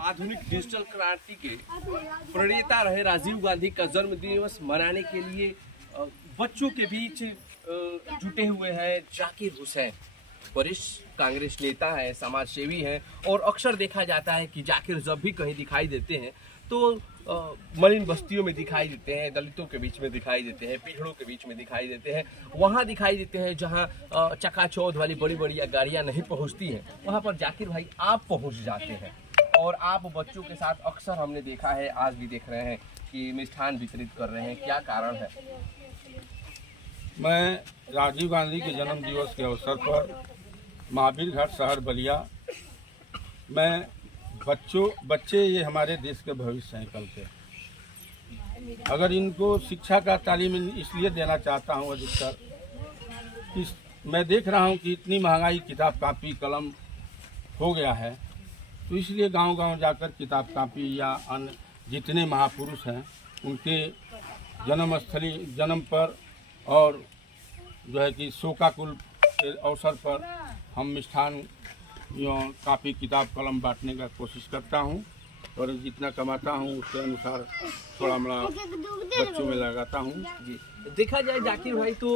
आधुनिक डिजिटल क्रांति के प्रणेता रहे राजीव गांधी का जन्म दिवस मनाने के लिए बच्चों के बीच जुटे हुए हैं जाकिर हुसैन। वरिष्ठ कांग्रेस नेता है, समाज सेवी है और अक्सर देखा जाता है कि जाकिर जब भी कहीं दिखाई देते हैं तो मलिन बस्तियों में दिखाई देते हैं, दलितों के बीच में दिखाई देते हैं, पिछड़ों के बीच में दिखाई देते हैं, वहाँ दिखाई देते हैं जहाँ चकाचौंध वाली बड़ी बड़ी गाड़ियाँ नहीं पहुँचती हैं, वहाँ पर जाकिर भाई आप पहुँच जाते हैं। और आप बच्चों के साथ अक्सर हमने देखा है, आज भी देख रहे हैं कि मिष्ठान वितरित कर रहे हैं, क्या कारण है? मैं राजीव गांधी के जन्म दिवस के अवसर पर महावीर घाट शहर बलिया, मैं बच्चे ये हमारे देश के भविष्य हैं कल के। अगर इनको शिक्षा का तालीम इसलिए देना चाहता हूँ अधिकतर कि मैं देख रहा हूँ कि इतनी महंगाई किताब कापी कलम हो गया है, तो इसलिए गांव-गांव जाकर किताब कापी या अन्य जितने महापुरुष हैं उनके जन्म पर और जो है कि शोकाकुल के अवसर पर हम मिष्ठान कापी किताब कलम बांटने का कोशिश करता हूं और जितना कमाता हूं उसके अनुसार थोड़ा मोड़ा बच्चों में लगाता हूं। जी, देखा जाए जाकिर भाई तो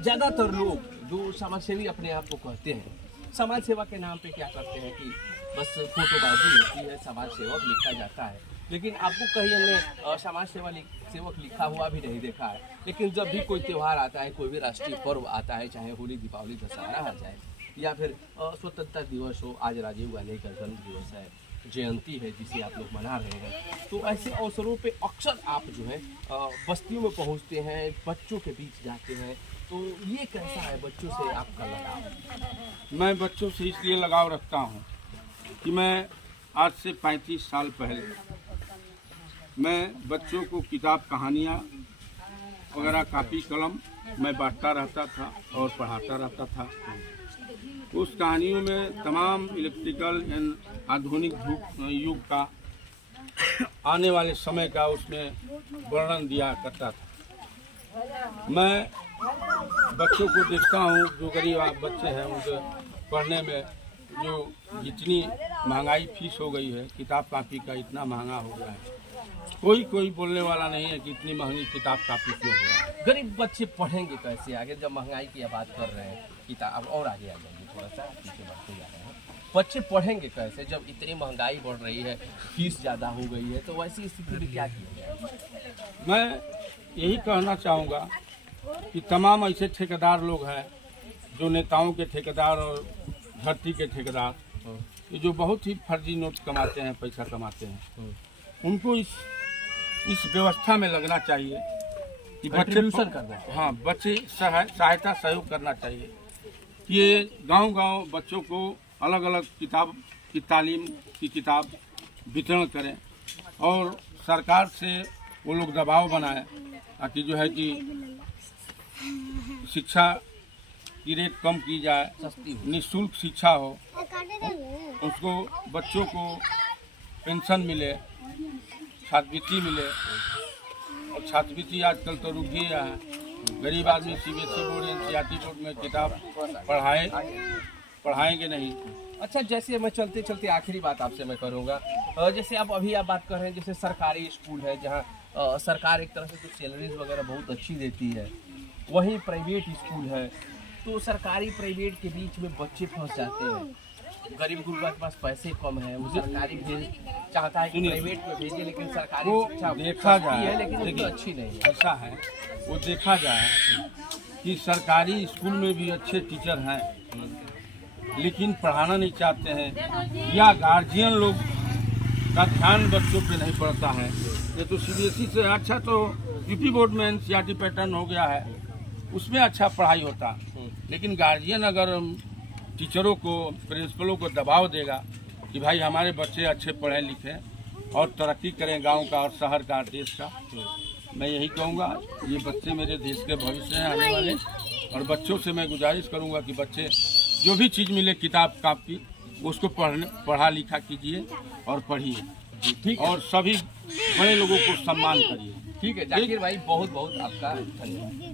ज़्यादातर लोग जो समाजसेवी अपने आप को कहते हैं, समाज सेवा के नाम पे क्या करते हैं कि बस फोटोबाजी होती है, समाज सेवक लिखा जाता है, लेकिन आपको कहीं हमने समाज सेवक लिखा हुआ भी नहीं देखा है। लेकिन जब भी कोई त्यौहार आता है, कोई भी राष्ट्रीय पर्व आता है, चाहे होली, दीपावली, दशहरा आ जाए या फिर स्वतंत्रता दिवस हो, आज राजीव गांधी का जन्म दिवस है, जयंती है जिसे आप लोग मना रहे हैं, तो ऐसे अवसरों पे अक्सर आप जो है बस्तियों में पहुंचते हैं, बच्चों के बीच जाते हैं, तो ये कैसा है बच्चों से आपका लगाव? मैं बच्चों से इसलिए लगाव रखता हूँ कि मैं आज से 35 साल पहले मैं बच्चों को किताब कहानियाँ वगैरह कापी कलम मैं बांटता रहता था और पढ़ाता रहता था। उस कहानियों में तमाम इलेक्ट्रिकल एंड आधुनिक युग का आने वाले समय का उसमें वर्णन दिया करता था। मैं बच्चों को देखता हूँ, जो गरीब बच्चे हैं उनके पढ़ने में जो जितनी महंगाई फीस हो गई है, किताब कापी का इतना महंगा हो गया है, कोई बोलने वाला नहीं है कि इतनी महंगी किताब कापी क्यों हो रहा है। गरीब बच्चे पढ़ेंगे कैसे आगे? जब महंगाई की बात कर रहे हैं, किताब और आगे आ जाएंगे, थोड़ा सा पीछे बढ़ते जा रहे हैं, बच्चे पढ़ेंगे कैसे जब इतनी महंगाई बढ़ रही है, फीस ज़्यादा हो गई है, तो वैसी स्थिति में क्या किया जाए? मैं यही कहना चाहूँगा कि तमाम ऐसे ठेकेदार लोग हैं जो नेताओं के ठेकेदार और धरती के ठेकेदार, जो बहुत ही फर्जी नोट कमाते हैं, पैसा कमाते हैं, उनको इस व्यवस्था में लगना चाहिए कि बच्चे करना, हाँ, बच्चे सहायता सहयोग करना चाहिए कि ये गांव-गांव बच्चों को अलग अलग किताब की तालीम की किताब वितरण करें और सरकार से वो लोग दबाव बनाएं ताकि जो है कि शिक्षा की रेट कम की जाए, निःशुल्क शिक्षा हो, उसको बच्चों को पेंशन मिले, छात्रवृत्ति मिले। और छात्रवृत्ति आजकल तो रुक गया है। गरीब आदमी सीबीएसई बोर्ड एनसीईआरटी बोर्ड में किताब पढ़ाएंगे नहीं। अच्छा, जैसे मैं चलते चलते आखिरी बात आपसे मैं करूँगा, जैसे आप बात कर रहे हैं, जैसे सरकारी स्कूल है जहाँ सरकार एक तरह से कुछ सैलरीज वगैरह बहुत अच्छी देती है, वहीं प्राइवेट स्कूल है, तो सरकारी प्राइवेट के बीच में बच्चे फंस जाते हैं। गरीब गुरबा के पास पैसे कम है, वो सरकारी चाहता है कि प्राइवेट में भेजे, लेकिन सरकारी शिक्षा देखा जाए है लेकिन अच्छी नहीं है। ऐसा है, वो देखा जाए कि सरकारी स्कूल में भी अच्छे टीचर हैं लेकिन पढ़ाना नहीं चाहते हैं, या गार्जियन लोग का ध्यान बच्चों पे नहीं पड़ता है। ये तो सीबीएसई से अच्छा तो यूपी बोर्ड में एनसीईआरटी पैटर्न हो गया है, उसमें अच्छा पढ़ाई होता, लेकिन गार्जियन अगर टीचरों को, प्रिंसिपलों को दबाव देगा कि भाई हमारे बच्चे अच्छे पढ़े लिखे और तरक्की करें गांव का और शहर का, देश का, मैं यही कहूँगा, ये बच्चे मेरे देश के भविष्य हैं आने वाले। और बच्चों से मैं गुजारिश करूँगा कि बच्चे जो भी चीज़ मिले किताब कापी उसको पढ़ा लिखा कीजिए और पढ़िए, ठीक, और सभी बड़े लोगों को सम्मान करिए। ठीक है जाकिर भाई, बहुत बहुत आपका धन्यवाद।